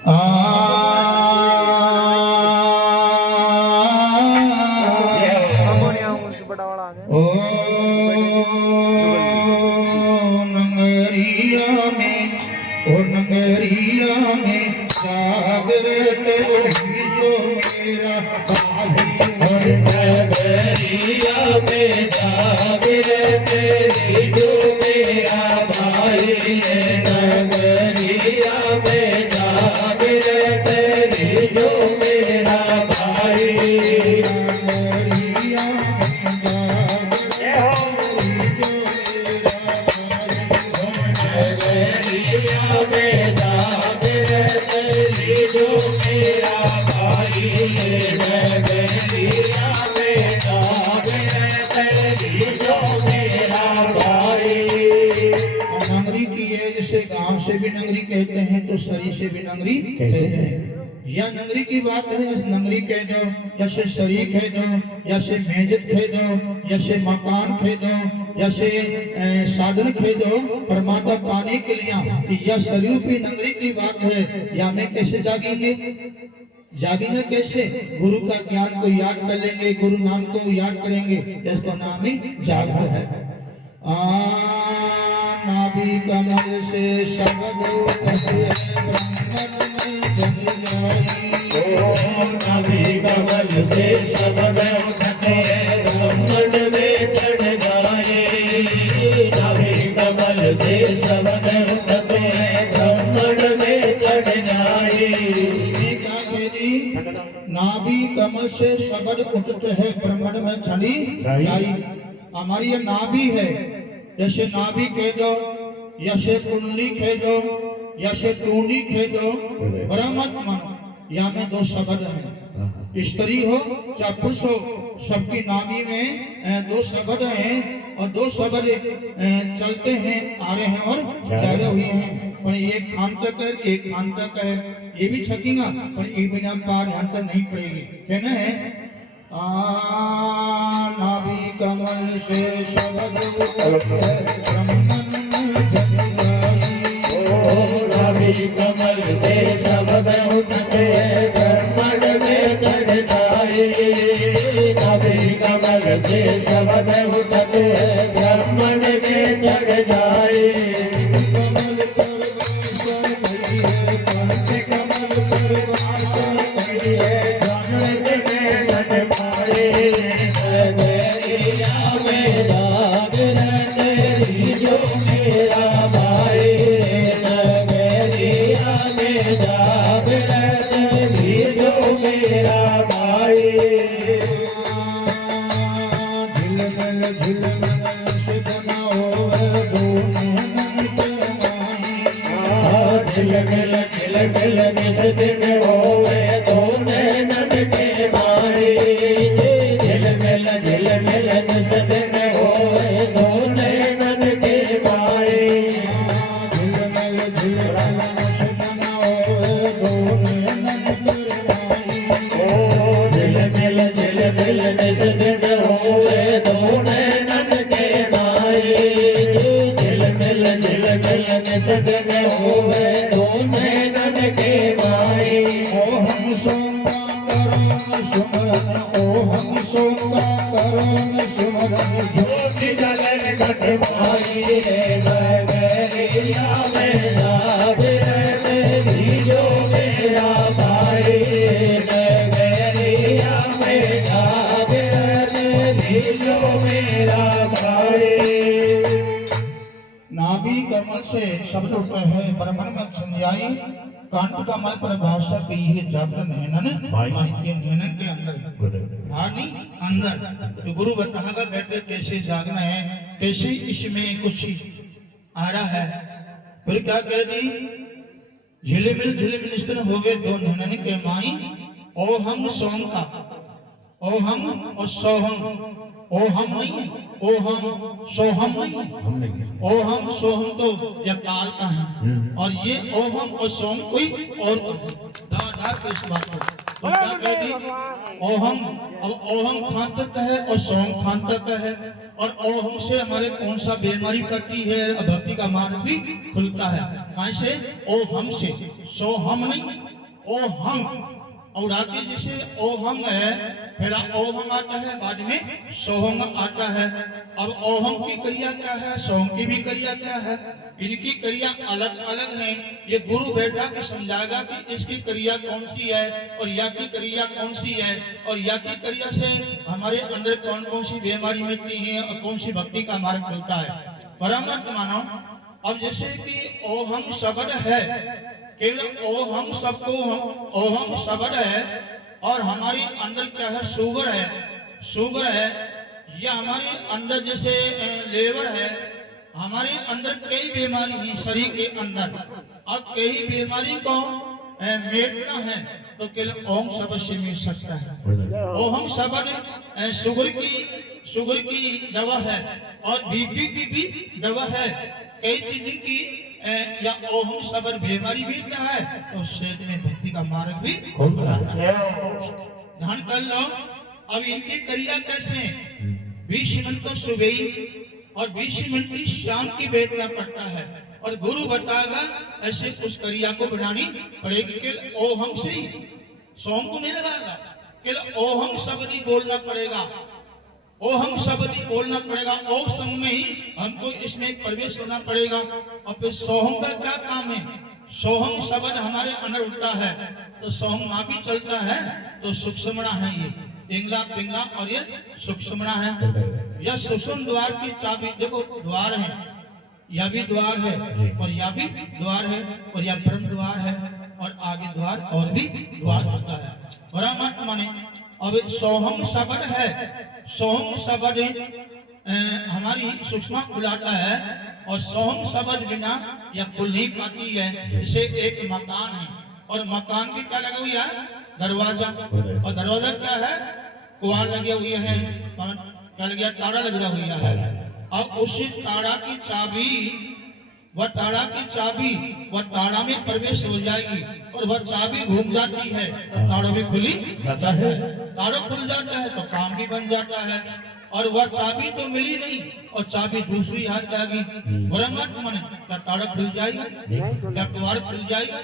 आ ओ नंगरिया में जागृत जो मेरा भाई नगरिया में जागृत जो मेरा भाई नगरिया में जागृत जो मेरा भाई गांव से भी नंगरी कहते हैं तो सरी से भी नंगरी कहते हैं। या नंगरी की बात है, नंगरी कह दो, जैसे सरी कह दो, जैसे मेजत कह दो, जैसे मकान कह दो, जैसे साधन कह दो, परमात्मा पाने के लिए यह स्वरूपी नंगरी की बात है। या में कैसे जागेंगे? जागेंगे कैसे? गुरु का ज्ञान को याद कर लेंगे, गुरु नाम को याद करेंगे, इसका नाम ही जागरण है। नाभि कमल से शब्द उठते ब्रह्मन में जग जाई। नाभि कमल से शब्द उठते ब्रह्मन में चढ़ जाए। नाभि कमल से शब्द उठते ब्रह्मन में चढ़ जाए। नाभि कमल से शब्द उठते हैं ब्रह्मन में चढ़ी जाई। हमारी ये नाभि है, जैसे नाभि कह दो, जैसे कुंडली कह दो, जैसे टूनी कह दो, ब्रह्मत मानो। यहाँ में दो शब्द हैं, स्त्री हो चाहे पुरुष हो, सबकी नाभि में दो शब्द हैं और दो शब्द चलते हैं, आ रहे हैं और जा रहे हुए हैं। पर एक खान तक है, एक खान तक है, ये भी छकेगा पर एक बिना पार ध्यान तक नहीं पड़ेगी। कहना है नाभि कमल से शब्द उठते ब्रह्मन में जग जाई। नाभि कमल से शब्द उठते ब्रह्मन में जग जाई। नाभि कमल से शब्द उठते ब्रह्मन में जग जाई। कमल पर वास करिए, कमल पर वास करिए, नाभि कमल से शब्द उठते हैं ब्रह्मन में छंजाई। कांट कमल पर भाषा की है जागरण है ना भाई, ये नैनन के अंदर भानी अंदर। तो गुरु बताएगा बैठे कैसे जागना है, कैसे इसमें कुछ आ रहा है। फिर क्या कह दी? झिलिमिल निस्तन हो गए दो नैनन के माई। ओ हम सोम का, ओ हम और सोहम। ओ हम नहीं है, ओ हम सोहम नहीं है। हम नहीं है। ओ हम सोहम तो यह काल का है और ये ओ हम और सोम कोई और का है। दादा के इस बात को तो क्या कह दी? ओहम, अब ओहम खान तक है और सोम खान तक है। और ओहम से हमारे कौन सा बीमारी कटती है, भक्ति का मार्ग भी खुलता है। कहां से? ओहम से। सो हम नहीं, ओ हम और आगे जैसे ओहम है, पहला ओहम आता है, बाद में सोहम आता है। अब ओहम की क्रिया क्या है, सोहम की भी क्रिया क्या है, इनकी क्रिया अलग अलग है। ये गुरु बैठा के समझाएगा कि इसकी क्रिया कौन सी है और या की क्रिया कौन सी है, और या की क्रिया से हमारे अंदर कौन कौन सी बीमारी मिटती है और कौन सी भक्ति का मार्ग खुलता है। बराबर मानो। अब जैसे कि ओहम शब्द है, केवल ओहम सबको ओहम शब्द है, और हमारे अंदर क्या है, शुगर है। शुगर है या हमारे अंदर जैसे लेवर है, हमारे अंदर कई बीमारी है शरीर के अंदर, और कई बीमारी को मिटना है तो केवल ओम शब्द से मिट सकता है। ओहम शब्द शुगर की दवा है और बीपी की भी दवा है, कई चीजों की या ओहम शब्द बीमारी मिलता है तो शरीर में भक्ति का मार्ग भी खुलता है। ध्यान कर लो। अब इनकी क्रिया कैसे, 20 मिनट तो सुबह और 20 मिनट की शाम की बैठना पड़ता है, और गुरु बताएगा ऐसे उस क्रिया को बनानी पड़ेगी। केवल ओहम से ही, सोम को नहीं लगाएगा, केवल ओहम शब्द ही बोलना पड़ेगा। ओहम शब्द ही बोलना पड़ेगा। ओ संग में ही हमको इसमें प्रवेश होना पड़ेगा। और फिर सोहम का क्या काम है, सोहम शब्द हमारे अंदर उठता है तो सोहम माँ भी चलता है, तो सूक्ष्मणा है, ये पिंगला पिंगला और ये सूक्ष्मणा है। यह सूक्ष्म द्वार की चाबी, देखो द्वार है, यह भी द्वार है और यह भी द्वार है, और यह ब्रह्म द्वार है, और आगे द्वार और भी द्वार होता है। बड़ा मत माने। अब सोहम शब्द है, सोहम शब्द हमारी सूक्ष्म खुलाता है, और सोहम शब्द बिना यह खुल नहीं पाती है। जैसे एक मकान है और मकान की क्या लगा हुआ है, दरवाजा, और दरवाजा क्या है, कुआर लगे हुए हैं, क्या लग गया, ताला लगा हुआ है। अब उस ताला की चाबी, वह ताला की चाबी वह ताला में प्रवेश हो जाएगी, और वह चाबी घूम जाती है तो ताला भी खुली जाता है, ताला खुल जाता है तो काम भी बन जाता है। और वह चाबी तो मिली नहीं और चाबी दूसरी हाथ जाएगी। मत माने, क्या ताला खुल जाएगा, क्या कुआर खुल जाएगा,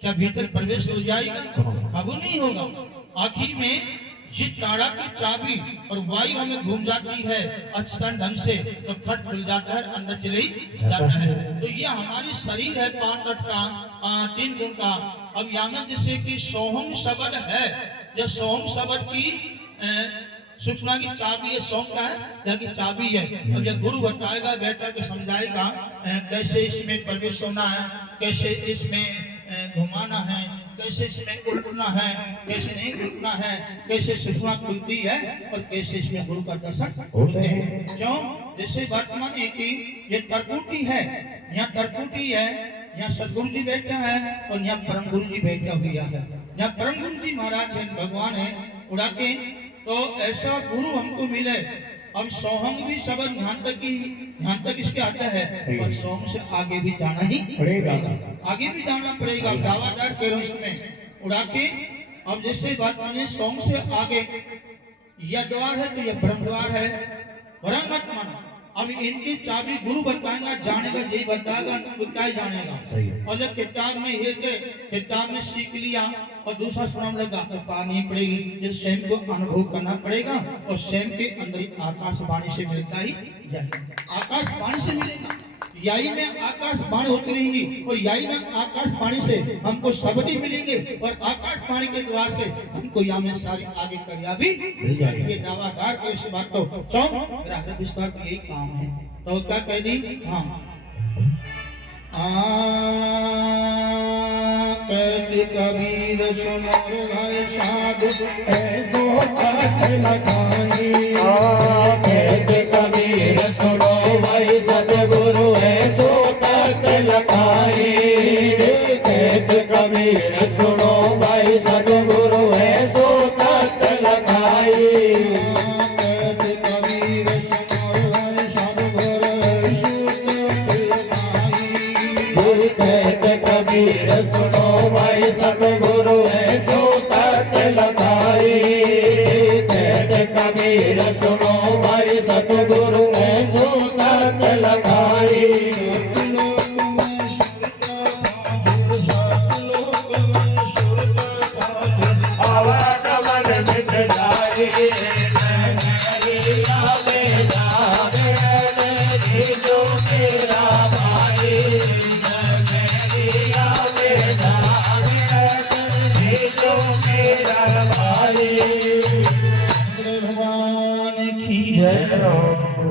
क्या भीतर प्रवेश हो जाएगा, कबू नहीं होगा। आखिर में जिस ताला की चाबी और वायु हमें घूम जाती है अच्छे ढंग से तो खट खुल जाता है, अंदर चले जाता है। तो ये हमारी शरीर है 5 तत्व का, 3 गुण का। अब यहाँ में जैसे कि सोहम शब्द है, जो सोहम शब्द की सूचना की चाबी है, सोम का है यहाँ की चाबी है। और जब गुरु बताएगा, बैठा के समझाएगा कैसे इसमें प्रवेश होना है, कैसे इसमें घुमाना है, कैसे इसमें उल्टना है, कैसे नहीं उल्टना है, कैसे सूचना खुलती है और कैसे इसमें गुरु का दर्शन होते हैं। क्यों, जैसे वर्तमान की ये तरकुटी है, यहाँ तरकुटी है, यहाँ सदगुरु जी बैठा है और यहाँ परम गुरु जी बैठा हुआ है। यहाँ परम गुरु जी महाराज है, भगवान है उड़ा के, तो ऐसा गुरु हमको मिले। अब सोहम भी शब्द ध्यान तक इसके आता है, पर सोहम से आगे भी जाना ही पड़ेगा, आगे भी जाना पड़ेगा। दावादार के रूप में उड़ा के, अब जैसे बात माने सोहम से आगे यह द्वार है तो यह ब्रह्म द्वार है, बड़ा मत मानो। अब इनकी चाबी गुरु बताएगा, जानेगा, यही बताएगा, क्या जानेगा। और जब किताब में किताब में सीख लिया और दूसरा सुनाम लगा तो पानी पड़ेगी, ये स्वयं को अनुभव करना पड़ेगा, और स्वयं के अंदर आकाशवाणी से मिलता ही जाएगा, आकाशवाणी से मिलेगा। यही में आकाशवाणी होती रहेंगी और यही में आकाशवाणी से हमको शब्द ही मिलेंगे, और आकाशवाणी के द्वार से हमको यहाँ में सारी आगे क्रिया भी मिल जाएगी। ये दावादार को इस बात को मेरा हृदय विस्तार का यही काम है। तो क्या कह दी, हाँ कहते कबीर सुनो भाई साधु ऐसो अर्थ लगाई, कहते कबीर सुनो भाई सतगुरु ऐसो अर्थ लगाई, कहते कबीर सुनो भाई सतगुरु ऐसो अर्थ लगाई, कहते कबीर सुनो भाई सतगुरु कहते कबीर सुनो भाई सतगुरु ऐसो तर्क लगाई, कहते कबीर सुनो भाई सतगुरु ऐसो तर्क लगाई। लोक में सुरता भगवान की जय।